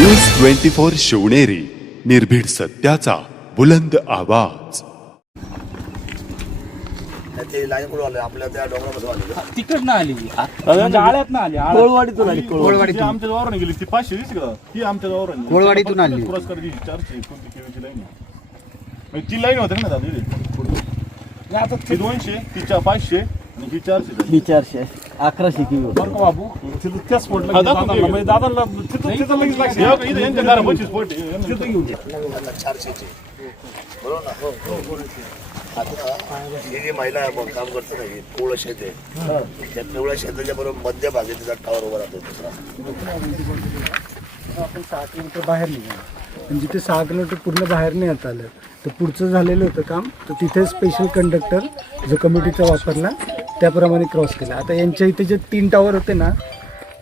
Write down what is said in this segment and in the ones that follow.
News twenty four Shivneri निर्भीड सत्याचा बुलंद आवाज. ते लाईन कुठं आले? आपल्या त्या डोंगरापासून आले तिकडनं आली. म्हणजे आळ्यात ना आली. कोळवाडीतून आली कोळवाडी. जी आमच्या वावराने गेली ती पाचशे का? ही आमच्या वावराने कोळवाडीतून आली. चारशे कोणती लाईन आहे. ती लाईन होते ना दादा इथे. आता ती दोनशे ती चा- पाचशे. ही चारशे झाली. ही चारशे अकराशे किलो बरं का बाबू तिथं त्याच स्पॉटला हा, गेली दाखवून दादांना. दे. म्हणजे दादांना तिथं तिथं लगेच लागली. बघ, इथे यांच्या दारा पंचवीस पोट आहे. यांना तिथं घेऊन जा. त्यांना चारशेचे बरोबर ना हो आता जी महिला आहे बघ, काम करते ना ही पिवळं शेत आहे त्या पिवळ्या शेताच्या बरोबर मध्यभागी तिचा टावर उभा राहतो दुसरा आपण सहा किलोमीटर बाहेर निघालो आणि जिथे सहा किलोमीटर पूर्ण बाहेर नाही येत आलं तर पुढचं झालेलं होतं काम तर तिथे स्पेशल कंडक्टर जो कमिटीचा वापरला त्याप्रमाणे क्रॉस केला. आता यांच्या इथे जे तीन टॉवर होते ना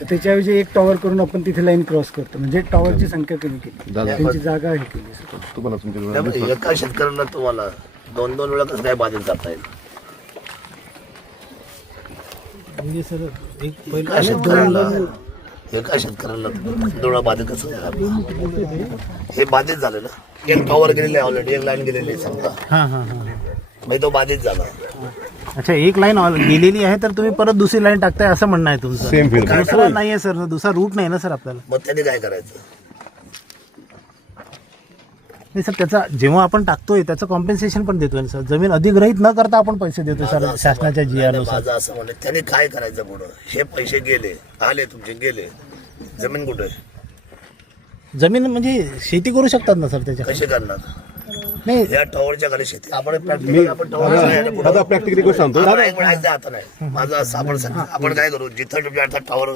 तर त्याच्याऐवजी एक टॉवर करून आपण तिथे लाईन क्रॉस करतो. म्हणजे टॉवरची संख्या कमी केली. त्यांची जागा हे केली त्यामुळे एका शेतकऱ्याला तुम्हाला दोन दोन वेळा कसं काय बाधित करता येईल? एका शेतकऱ्याला एका शेतकऱ्याला दोन वेळा बाधित कसं? हे बाधित झालं ना? एक टॉवर गेलेले आहे ऑलरेडी एक लाईन गेलेली आहे समजा. म्हणजे तो बाधित झाला. अच्छा एक लाईन गेलेली आहे तर तुम्ही परत दुसरी लाईन टाकताय असं म्हणणं आहे तुमचं. दुसरा नाही आहे सर दुसरा रूट नाही ना सर आपल्याला. मग त्यांनी काय करायचं? नाही सर त्याचा जेव्हा आपण टाकतोय त्याचं कॉम्पेन्सेशन पण देतोय ना सर जमीन अधिग्रहित न करता आपण पैसे देतोय सर शासनाच्या जी आरनुसार माझं असं म्हणणं त्यांनी काय करायचं पुढं? हे पैसे गेले आले तुमचे गेले. जमीन कुठे? आहे? जमीन म्हणजे शेती करू शकतात ना सर त्याच्या कशी करणार? नाही या टॉवरच्या खाली शेती. आपण practically आपण टॉवर प्रॅक्टिकली गोष्ट सांगतो. दादा एक वेळ ऐकता आता नाही. माझं असं आपण सांग- आपण काय करू? जिथं तुमच्या आता टॉवर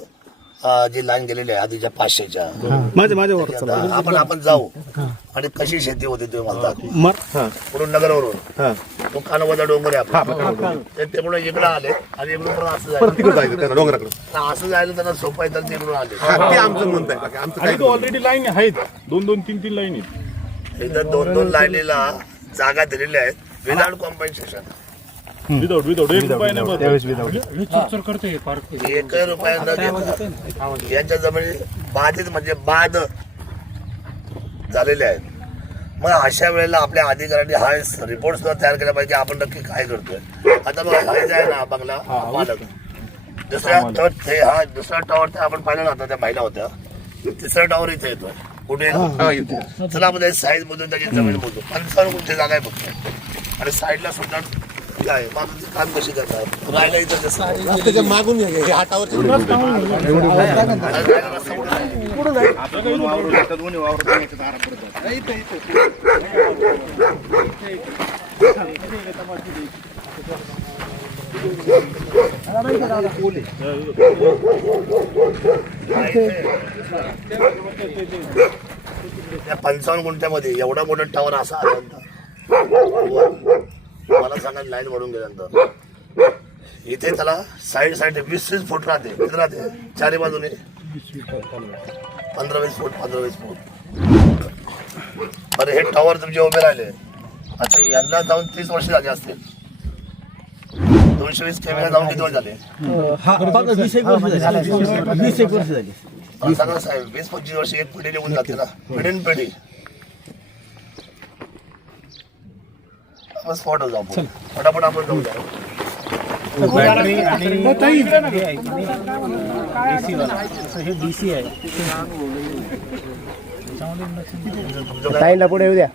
जी लाईन गेलेली आहे आधीच्या पाचशेच्या. माझ्या माझ्या आता आपण आपण जाऊ. आणि कशी शेती होती तुम्ही मला दाखवा. पुढून नगरवरून. तो कानोबाचा डोंगर आहे आपला. ते तिकडून इकडं आले आणि इकडून परत असं जायचं. तिकडे जायचं त्यांना डोंगराकडे. असं जायला त्यांना सोपं आहे तर तिकडून आले. ते आमचं म्हणत आहे आमचं आणि तो ऑलरेडी लाईन आहेत. दोन दोन तीन तीन लाईन आहेत. इथं दोन दोन लाईनीला जागा दिलेल्या आहेत. विदाउट कॉम्पन्सेशन विदाउट विदाउट एक रुपया नाही बघ. एकही रुपया न देता यांच्या जमिनी बाधित म्हणजे बाद झालेल्या आहेत. मग अशा वेळेला आपल्या अधिकाऱ्यांनी हा रिपोर्ट सुद्धा तयार केला पाहिजे आपण नक्की काय करतोय. आता मग हा जे आहे ना बंगला मालक दुसऱ्या तर ते हा दुसरा टॉवर ते आपण पाहिलं ना आता त्या महिला होत्या. तिसरा टॉवर इथे येतोय. कुठे चला आपण साईज मधून त्याची जमीन मोजू पंचावन्न गुंठे जागा आहे फक्त आणि साईडला सुद्धा काय काम कशी करतात? इथं मागून ये, हे हातावरचे त्या पंचावन्न गुंठ्यामध्ये एवढा मोठा टावर असा आल्यानंतर मला सांगा लाईन वरून गेल्यानंतर. इथे त्याला साईड साईड वीस वीस फूट राहते. किती राहते? चारी बाजूने. पंधरा वीस फूट पंधरा वीस फूट अरे हे टॉवर तुमचे उभे राहिले आता यांना जाऊन तीस वर्ष झाली असतील. दोनशे वीस जाऊन किती वर्ष झाले वीस एक वर्ष झाली. वीस एक वर्ष झाली. मला सांगा साहेब वीस पंचवीस वर्ष एक पिढी निघून जाते ना. पिढीन पिढी. आपण स्पॉट जाऊ आपण. फटाफट आपण जाऊ. द्या. हे डीसी आहे. पुढे येऊ द्या.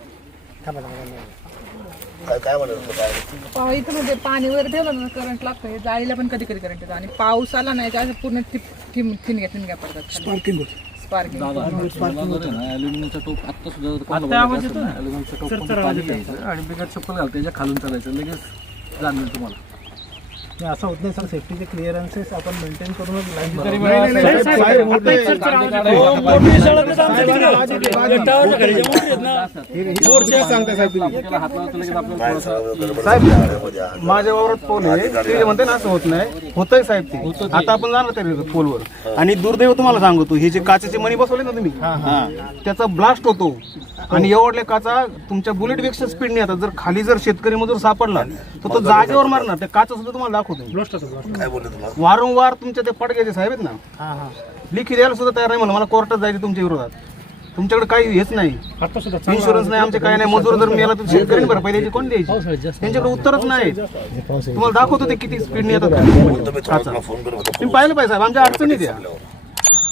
काय- काय म्हणत होतं? काय? पाव इथं म्हणजे पाणी वगैरे ठेवलं ना करंट लागतं जाळीला पण कधी कधी करंट येतो. आणि पाऊस आला नाही असं पूर्ण ठिनग्या ठिनग्या पडतात स्पार्किंग स्पार्किंग अल्युमिनियमचा टोप आत्ता सुद्धा अल्युमिनियमचा टोप पण पाणी घ्यायचं? आणि बिगर चप्पल घाल त्याच्या खालून चालायचं लगेच जाणवेल तुम्हाला. नाही, असं होत नाही सर सेफ्टीचे क्लिअरन्सेस आपण मेंटेन करूनच लाईन हात झाली मध्ये आज. माझ्या वावरात पोल आहे ते म्हणते ना असं होत नाही होतंय साहेब ते आता आपण जाणार त्या पोलवर आणि दुर्दैव तुम्हाला सांगतो हे जे काचेचे मणी बसवले ना तुम्ही त्याचा ब्लास्ट होतो आणि एवढल्या काचा तुमच्या बुलेटपेक्षा स्पीडने येतात. जर खाली जर शेतकरी मजूर सापडला तर तो जागेवर मारणार. त्या काचा सुद्धा तुम्हाला दाखवतो. काय बोलले तुला? वारंवार तुमच्या ते पडग्याचे साहेब आहेत ना? लिखी द्यायला सुद्धा तयार नाही म्हणा मला कोर्टात जायचे तुमच्या विरोधात. तुमच्याकडे काही हेच नाही. इन्शुरन्स नाही आमचे काय नाही. मजूर जर मिळाला तर शेतकरी बरं पहिल्याची कोण द्यायची? त्यांच्याकडे उत्तरच नाही. तुम्हाला दाखवतो ते किती स्पीडने येतात. तुम्ही थोडा फोन करून होतो तुम्ही पाहिलं पाहिजे साहेब. आमच्या अडचणी द्या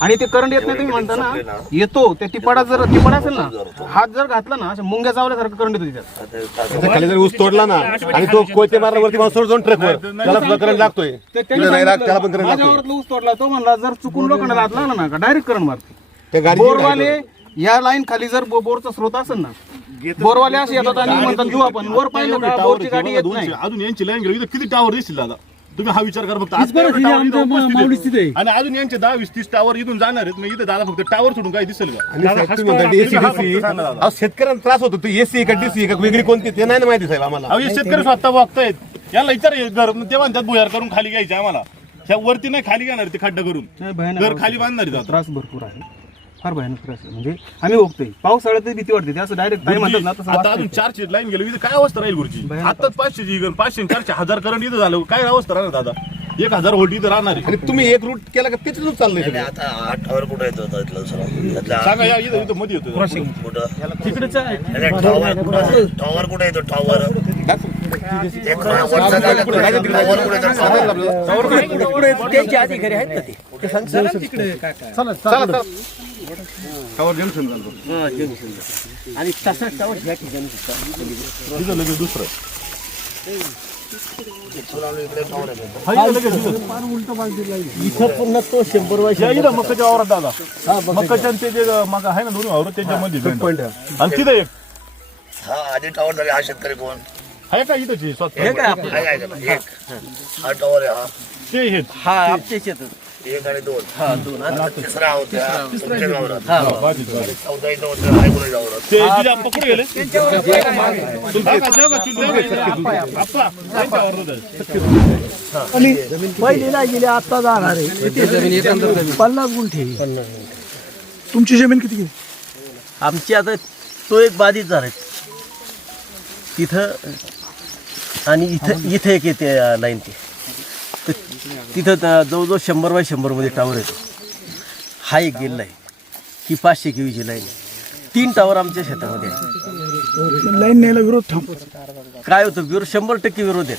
आणि ते करंट येत नाही तुम्ही म्हणता ना येतो त्या टिपाडा जर टिपाडा असेल ना हात जर घातला ना अशा मुंग्या चावल्यासारखं करंट येतो त्याच्यात त्याच्याखाली जर ऊस तोडला ना आणि तो कोयते मारला वरती माणूस जाऊन ट्रकवर त्याला सुद्धा करंट लागतोय. ते त्यांनी नाही त्याला पण करंट माझ्या लागतोय. वावरातला ऊस तोडला तो म्हणला जर चुकून लोखंडाला हात लागला ना का डायरेक्ट करंट मारतो त्या गाडी बोरवाले या लाईन खाली जर बो- बोरचा स्रोत असेल ना बोरवाले असे येतात आणि म्हणतात घेऊ आपण वर पाहिलं का बोरची गाडी येत नाही. अजून यांची लाईन गेली इथं किती टावर दिसतील दादा? तुम्ही हा विचार करा फक्त. आज काय इथं उपस्थित. आणि अजून यांचे दहा वीस तीस टावर इथून जाणार आहेत. मग इथं दादा फक्त टावर सोडून काही दिसेल का? आणि साहेब तुम्ही म्हणता एसी डीसी अहो शेतकऱ्यांना त्रास होतो. तू एसी का डीसी का वेगळी कोणती ते नाही ना माहिती साहेब आम्हाला. अहो हे शेतकरी स्वतः बघतायत. याला विचार हे घर ते म्हणतात भुयार करून खाली घ्यायचे आम्हाला. ह्या वरती नाही खाली घेणार ते खड्डा करून. नाही, भयानक घर खाली बांधणार आहेत आता. त्रास भरपूर आहे. फार भयानक त्रास आहे म्हणजे आम्ही बघतोय पावसाळ्यात भीती वाटते. ते असं डायरेक्ट काय म्हणतात ना तसं आता अजून येतं. चारशे लाईन गेली. इथं काय अवस्था राहील गुरुची आताच पाचशे जी पाचशे आणि चारशे हजार करंट इथं झालं. काय अवस्था राहणार दादा? एक हजार व्होल्ट इथं राहणार आहे. आणि तुम्ही एक रूट केला का त्याच्यातून चाललंय आणि सगळं. आता हा टावर कुठं येतो आता इथलं सर त्यातला सांगा या इथं इथं मध्ये येतो कुठं? तिकडेच टॉवर कुठं टॉवर कुठे येतो टॉवर कुठे येतो? त्यांचे अधिकारी आहेत ना ते सांगतात आणि तसाच टावर ह्या ठिकाणी इथं लगेच दुसरं इथं पुन्हा तो शंभर वर्ष मक्काच्या वावरात दादा मक्काच्या ते जे मग आहे ना दोन वावर त्याच्यामध्ये आणि तिथं एक हा आधी टावर झाले. हा शेतकरी कोण? आहे का इथं स्वतः आहे का? एक. हा टॉवर आहे हा. ते हे. हा आमच्याच येतात एक आणि दोन. हा दोन. आता तिसरा होता तुमच्या गावात बाधित, बाधित. चौदा इथं होतं गावात ते कुठे गेले. हा. आहे. आता जाणार. आहे पन्नास गुंठे. तुमची जमीन किती गेली? आमची आता तो एक बाधित झाला. तिथं आणि इथं इथं एक येते लाईन ती. तर तिथं त- जवळजवळ शंभर बाय शंभरमध्ये टावर येतो. हा एक गेलेला आहे. ही पाचशे केवीची लाईन आहे. तीन टावर आमच्या शेतामध्ये आहे लाईन न्यायला विरोध थांब काय होतं विरोध शंभर टक्के विरोध आहे.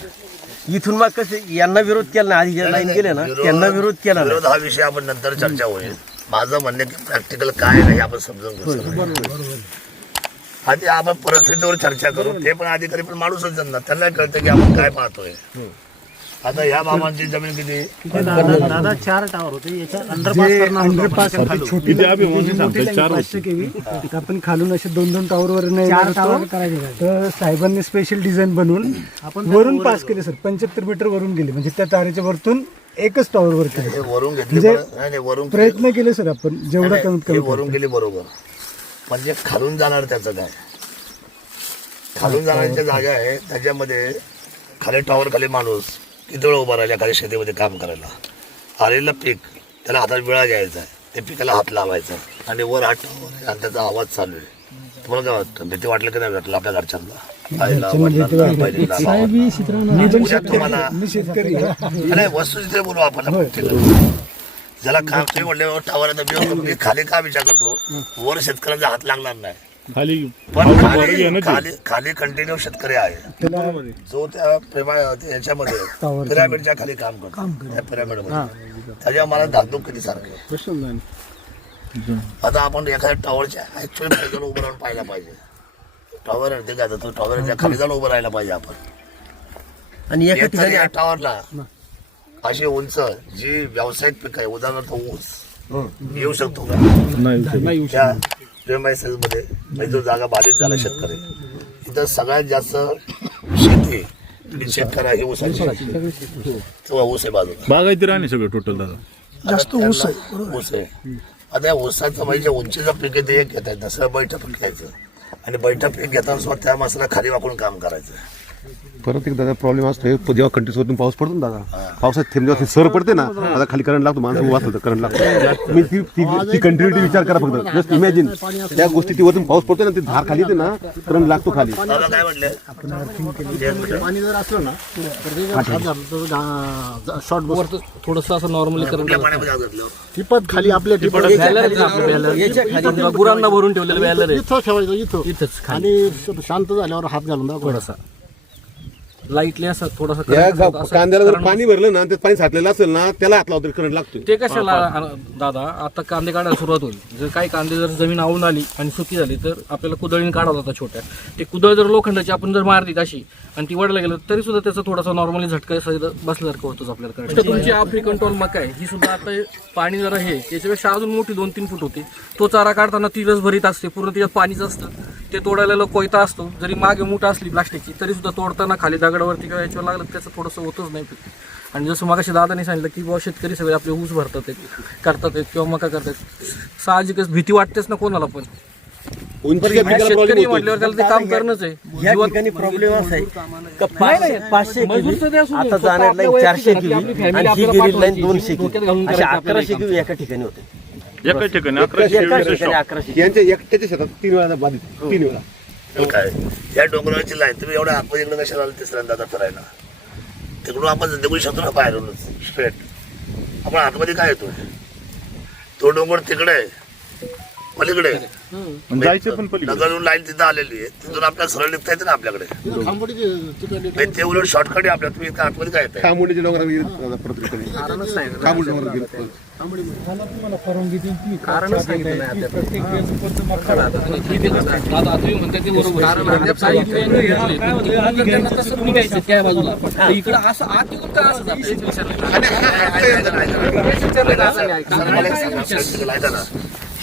इथून मग कसं यांना विरोध केला नाही. आधी ज्या लाईन गेले ना त्यांना विरोध केला नाही. विरोध हा विषय आपण नंतर चर्चा होईल. माझं म्हणणं की प्रॅक्टिकल काय नाही आपण समजून घेऊ. आधी आपण परिस्थितीवर चर्चा करू. ते पण अधिकारी पण माणूसच त्यांना त्यांना कळतं की आपण काय पाहतोय. आता ह्या बाबांची जमीन किती? दादा चार टावर होते. याच्या जे अंडरपास छोटी इथे अभिमानी सांगताय, चार पाचशे केवी आपण खालून असे दोन दोन टावर वर तर साहेबांनी स्पेशल डिझाईन बनवून वरून पास केले सर पंच्याहत्तर मीटर वरून गेले. म्हणजे त्या तारेच्या वरतून एकच टावर वर केले हे वरून घेतली म्हणजे बरं. नाही नाही, वरून प्रयत्न केले. सर आपण. जेवढं नाही, कमीत हे कमी वरून गेली बरोबर. म्हणजे खालून जाणार त्याचं काय? खालून जाणाऱ्यांच्या जागा आहे. त्याच्यामध्ये खाली टॉवर खाली माणूस किती वेळ उभा राहिला खाली शेतीमध्ये काम करायला. आलेलं पीक त्याला हातात विळा घ्यायचा आहे. ते पिकाला हात लावायचा आणि वर हात टॉवर आणि त्याचा आवाज चालू आहे. तुम्हाला काय वाटतं? भीती वाटलं की नाही वाटलं आपल्या घरच्यांना? तुम्हाला वस्तुस्थिती बोलू आपण. ज्याला काम तुम्ही म्हटल्यावर टावर मी खाली का विचार करतो? वर शेतकऱ्यांचा हात लागणार नाही. खाली पण खाली खाली खाली कंटिन्यू शेतकरी आहे. जो त्या प्रेमा त्या याच्यामध्ये पिरामिडच्या खाली काम करतो. त्या पिरामिडमध्ये त्याच्या मला धाकधूक किती सारखे. आता आपण एखाद्या टॉवरच्या ऍक्च्युअली खाली जाऊन उभं राहून पाहायला पाहिजे. टॉवर ते काय तो टॉवरच्या खाली जाऊन उभं राहायला पाहिजे आपण. आणि एका ठिकाणी टॉवरला अशी उंच जी व्यावसायिक पीक आहे उदाहरणार्थ ऊस. येऊ शकतो का? मध्ये म्हणजे जो जागा बाधित झाला शेतकरी. इथं सगळ्यात जास्त शेती शेतकरी ही ऊसाची तो ऊस आहे बाजूला. बागायती राहणे सगळं टोटल दादा. जास्त ऊस आहे. ऊस आहे. आता या ऊसाचं म्हणजे उंचीचं पीक आहे ते एक घेत आहे तसं बैठं पीक घ्यायचं आणि बैठं पीक घेताना सुद्धा त्या माणसाला खाली वाकून काम करायचं. परत एक दादा प्रॉब्लेम असतो जेव्हा कंटिन्यूस वरतून पाऊस पडतो ना दादा पावसात थेंब जेव्हा सर पडते ना आता खाली करंट लागतो माणसं उभा असतो करंट लागतो मी ती ती- कंटिन्युटी विचार करा फक्त जस्ट इमॅजिन त्या गोष्टी ती वरतून पाऊस पडतो ना ती धार खाली येते ना करंट लागतो खाली पाणी जर असलं ना तर तर शॉर्ट थोडस असं नॉर्मली घातलं टिपत खाली आपल्या टिपत गुरांना भरून ठेवलेलं इथं ठेवायचं इथं इथंच आणि शांत झाल्यावर हात घालून दाखवायचा लाईटली असं थोडासा या गा- कांद्याला जर पाणी भरलं ना ते पाणी साठलेलं असेल ना त्याला हात लावतो करंट लागतो ते कशाला दादा आता कांदे काढायला सुरुवात होईल. जर काही कांदे जर जमीन आवून आली आणि सुकी झाली तर आपल्याला कुदळीने काढावं लागतं छोट्या. ते कुदळ जर लोखंडाची आपण जर मारली अशी आणि ती वडला गेलं तरी सुद्धा त्याचा थोडासा नॉर्मली झटका असं बसल्यासारखं होतोच आपल्याला करंट. तुमची आफ्री कंट्रोल मका आहे ही सुद्धा आता पाणी जरा हे त्याच्यापेक्षा अजून मोठी दोन तीन फूट होती. तो चारा काढताना ती रस भरीत असते पूर्ण तिच्यात पाणीच असतं. ते तोडायला कोयता असतो. जरी मागे मोठा असली प्लास्टिकची तरी सुद्धा तोडताना खाली दगडावरती किंवा याच्यावर लागलं त्याचं थोडंसं होतच नाही पीक. आणि जसं मगाशी दादाने सांगितलं की बुवा शेतकरी सगळे आपले ऊस भरतात आहेत, करतात आहेत किंवा मका करतात साहजिकच भीती वाटतेच ना कोणाला पण. शेतकरी प्रॉब्लेम होतो म्हटल्यावर त्याला ते काम करणंच आहे. या जीवन- ठिकाणी प्रॉब्लेम असा आहे का पाचशे पाचशे आता जाणार लाईन चारशे आणि ही गेली लाईन. दोनशे अशा अकराशे हे एका ठिकाणी होते. एका ठिकाणी एका ठिकाणी अकराशे यांच्या एकट्याच्या शेतात तीन वेळा बाधित तीन वेळा. हो. काय? या डोंगराची लाईन तुम्ही एवढ्या आतमध्ये इकडं कशाला आले तिसऱ्यांदा आता फिरायला? तिकडून आपण दगडू शकतो ना बाहेरूनच स्ट्रेट आपण आतमध्ये काय येतो तो डोंगर तिकडे आहे. पलीकडे. जायचं पण लाईन तिथं आलेली आहे तिथून आपल्याला सरळ निघता येते ना आपल्याकडे नाही, ते उलट शॉर्टकट आहे आपल्या तुम्ही इथं आतमध्ये काय येत इकडं असं आत येऊन असं?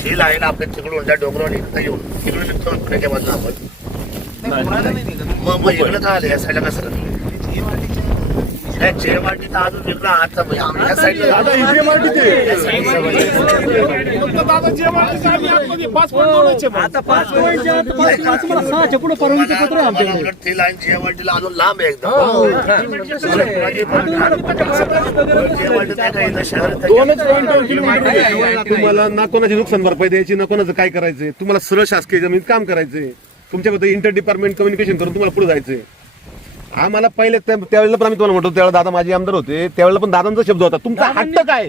विचारलं. ऐका ना ही आपल्या तिकडून त्या डोंगरावर इकडे येऊन इकडून निघतो आपण मग मग इकडे आलं? या साईडला कसं तर अजून आता या साईडला दादा इथे मारती ते. या साईडला उलट ती लाईन जेवाटीला अजून लांब आहे एकदम. शहरात तुम्हाला ना कोणाची नुकसान भरपाई द्यायची ना कोणाचं काय करायचंय? तुम्हाला सरळ शासकीय जमिनीत काम करायचंय. तुमच्याकडे इंटर डिपार्टमेंट कम्युनिकेशन करून तुम्हाला पुढे जायचंय. आम्हाला पहिले त्या- त्यावेळेला पण आम्ही तुम्हाला म्हणतो त्यावेळेला दादा माझे आमदार होते त्यावेळेला पण दादांचा शब्द होता. तुमचा हट्ट काय?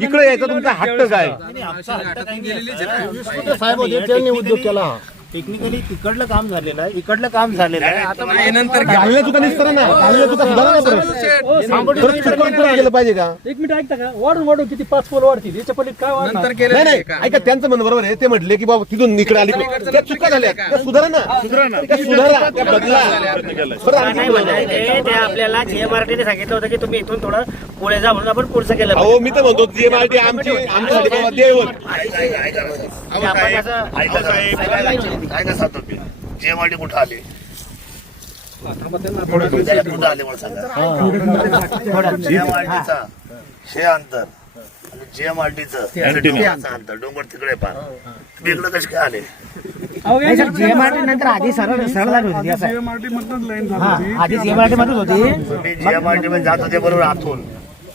इकडे यायचा तुमचा हट्ट काय? साहेब होते त्यांनी उद्योग केला. टेक्निकली तिकडलं काम झालेलं आहे इकडलं काम झालेलं आहे आता घालण्या चुका ना घालण्या चुका सुधारा ना परत परत चुकून परत गेलं पाहिजे का एक मिनिट ऐकता का वाढून वाढून किती पाच पोल वाढतील याच्या पलीकडे काय वाढणार नाही नाही ऐका त्यांचं म्हणणं बरोबर आहे ते म्हटले की बाबा तिथून इकडे आली त्या चुका झाल्या त्या सुधारा ना त्या सुधारा त्या बदला बरं आणखी बोला. ते आपल्याला जीएमआरटीने सांगितलं होतं की तुम्ही इथून थोडं पुढे जा म्हणून आपण पुढचं केलं अहो मी तर म्हणतो जी आमची आमच्यासाठी बाबा ऐका ऐका ना. ऐका सांगतो मी जेवाटी कुठं आले. कुठं आले मला सांगा. जेएमआरटीचा हे अंतर. आणि जेएमआरटीचं अंतर. डोंगर तिकडे पार तुम्ही इकडे कसे काय आले? जीएमआरटी नंतर आधी सरळ सरळ लाईन होती असं. हा, आधी जीएमआरटी मध्येच होती. तुम्ही जेएमआरटी मध्ये जात होते बरोबर आतून.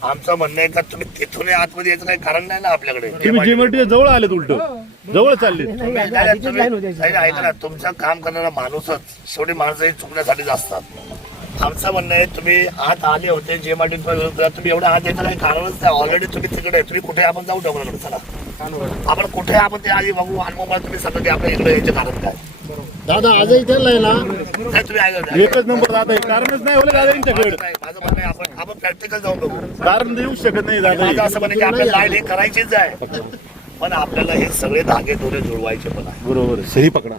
आमचं म्हणणं आहे का तुम्ही तिथून आतमध्ये यायचं काही कारण नाही ना आपल्याकडे. तुम्ही जवळ आलेत उलट. जवळ चालले. तुम्ही ऐका ना, तुम्ही- नाही, ऐका ना तुमचं काम करणारा माणूसच शेवटी माणसं ही चुकण्यासाठीच असतात. आमचं म्हणणं आहे तुम्ही आत आले होते जे माटी तुम्ही एवढं आत यायचं काही कारणच नाही. ऑलरेडी तुम्ही तिकडे आहे. तुम्ही कुठे आपण जाऊ डोंगराकडे चला. आपण कुठे आपण ते आधी बघू. आणि मग मला तुम्ही सांगा की आपल्या इकडे यायचे कारण काय. दादा आजही त्याला आहे ना? नाही तुम्ही ऐका एकच नंबर दादा. कारणच नाही होलं दादा यांच्याकडे. नाही, माझं म्हणणं आहे आपण आपण प्रॅक्टिकल जाऊन बघू. कारण देऊ शकत नाही दादा माझं असं म्हणणं आहे की आपल्याला लाईन हे करायचीच आहे. पण आपल्याला हे सगळे धागे दोरे जुळवायचे पण आहे. बरोबर आहे. सही पकडा.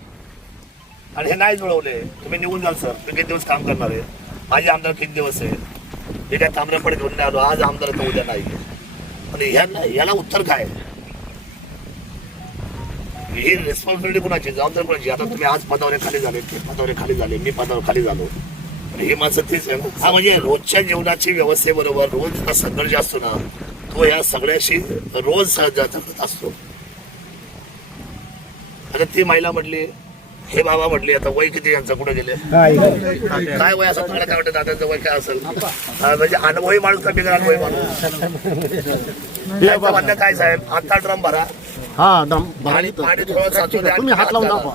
आणि हे नाही जुळवले. तुम्ही निघून जाल सर. मी किती दिवस काम करणार आहे? माझे आमदार किती दिवस आहे मी काय ताम्रपड घेऊन नाही आलो. आज आमदार तर उद्या नाही. पण ह्यांना याला उत्तर काय? ही रिस्पॉन्सिबिलिटी कुणाची? जबाबदारी कुणाची? आता तुम्ही आज पदावर खाली झाले. ते पदावर खाली झाले. मी पदावर खाली झालो. आणि ही माणसं तीच आहे ना. हा म्हणजे रोजच्या जीवनाची व्यवस्थेबरोबर रोज हा संघर्ष असतो ना. तो या सगळ्याशी रोज जगत असतो. आता ती महिला म्हटली हे बाबा म्हटले आता वय किती यांचं? कुठे गेले? काय? वय असं? तुम्हाला काय वाटतं दादाचं वय काय असेल? म्हणजे अनुभवी माणूस का बिगर अनुभवी माणूस? म्हणणं काय साहेब? आता ड्रम भरा. हा आणि पाणी थोडं तुम्ही हात लावून दाखवा.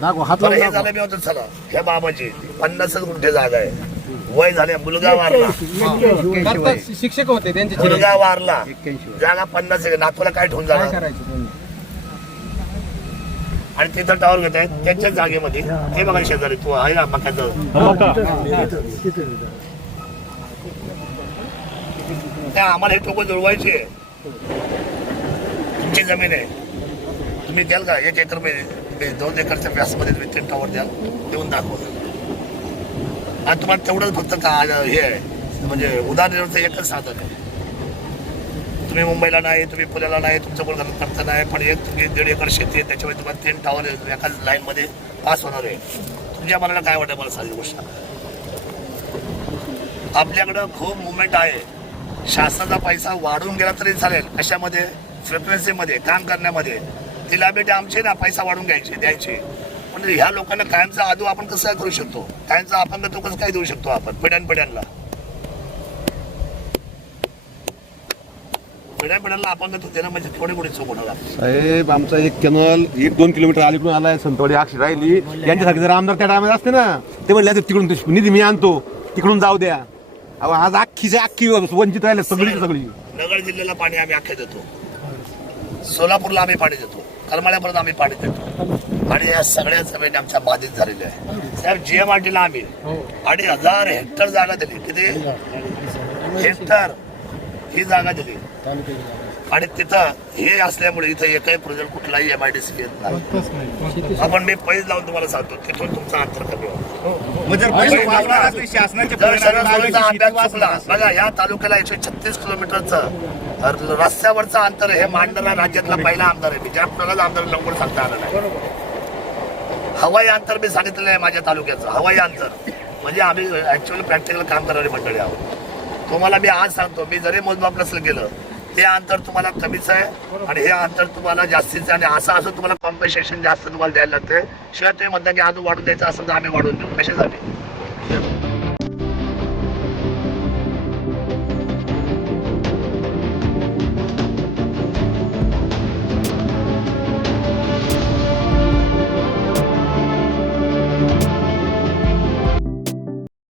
दाखवा हात लावून हे झालं मी होतं चला हे बाबाची पन्नासच गुंठे जागा आहे. वय झाले मुलगा वारला. करतात, शिक्षक होते त्यांचे मुलगा वारला. जागा पन्नास आहे नातूला काय ठेवून जाणार? आणि तिथं टावर घेत आहेत त्यांच्याच जागेमध्ये. हे बघा शेजारी तू आहे ना मकाचं. त्या आम्हाला हे टोकं जुळवायचे. तुमची जमीन आहे. तुम्ही द्याल का? एक एकर दोन एकरच्या व्यासमध्ये तुम्ही तीन टावर द्याल. देऊन दाखवा. आणि तुम्हाला तेवढंच फक्त का हे आहे. म्हणजे उदाहरणार्थ एकच साधन आहे. तुम्ही मुंबईला नाही तुम्ही पुण्याला नाही तुमचं कोण करता नाही पण एक तुम्ही दीड एकर शेती आहे त्याच्यामुळे तुम्हाला तीन टावर एका लाईनमध्ये पास होणार आहे. तुमच्या मनाला काय वाटतं मला साधी गोष्ट? आपल्याकडं खूप मुवमेंट आहे. शासनाचा पैसा वाढून गेला तरी चालेल. कशामध्ये? फ्रिक्वेन्सीमध्ये काम करण्यामध्ये. तिला बेटे आमचे ना पैसा वाढून घ्यायचे द्यायचे. पण ह्या लोकांना कायमचा आदू आपण कसं काय करू शकतो? कायमचा अपंगत्व कसं काय देऊ शकतो आपण? पिढ्यान पिढ्यांना पिढ्यान पिढ्यांना अपंगत्व देणं म्हणजे थोडी मोठी चूक होणार आहे. साहेब आमचा एक कॅनल एक दोन किलोमीटर अलीकडून आलाय संतवाडी अक्षी राहिली. यांच्यासाठी जर आमदार त्या टायमात असते ना ते म्हणले असते तिकडून ते निधी मी आणतो तिकडून जाऊ द्या. अहो आज अख्खीच्या अख्खी वंचित राहिले सगळी सगळी. नगर जिल्ह्याला पाणी आम्ही अख्खे देतो. सोलापूरला आम्ही पाणी देतो. करमाळ्यापर्यंत आम्ही पाणी देतो. आणि या सगळ्या जमिनी आमच्या बाधित झालेल्या आहे साहेब जीएमआरटीला आम्ही अडीच हजार हेक्टर जागा दिली. किती? हेक्टर ही जागा दिली. आणि तिथं हे असल्यामुळे इथं एकही प्रोजेक्ट कुठलाही एम आय डी सी येत नाही. आपण मी पैज लावून तुम्हाला सांगतो तिथून तुमचा अंतर कमी अभ्यास चुकला बघा या तालुक्याला एकशे छत्तीस किलोमीटरचं रस्त्यावरचं अंतर हे मांडला राज्यातला पहिला आमदार आहे. मी ज्या कुणालाच आमदार लवकर सांगता आलं नाही. हवाई अंतर मी सांगितलेलं आहे माझ्या तालुक्याचं. हवाई अंतर. म्हणजे आम्ही ॲक्च्युअली प्रॅक्टिकल काम करणारी मंडळी आहोत. तुम्हाला मी आज सांगतो मी जरी मोजमाप नसलं गेलं ते अंतर तुम्हाला कमीच आहे आणि हे अंतर तुम्हाला जास्तीचं आहे. आणि असं असं तुम्हाला कॉम्पेन्सेशन जास्त तुम्हाला द्यायला लागतं शिवाय तुम्ही म्हणता की अजून वाढून द्यायचं असं तर आम्ही वाढून देऊ. कशासाठी?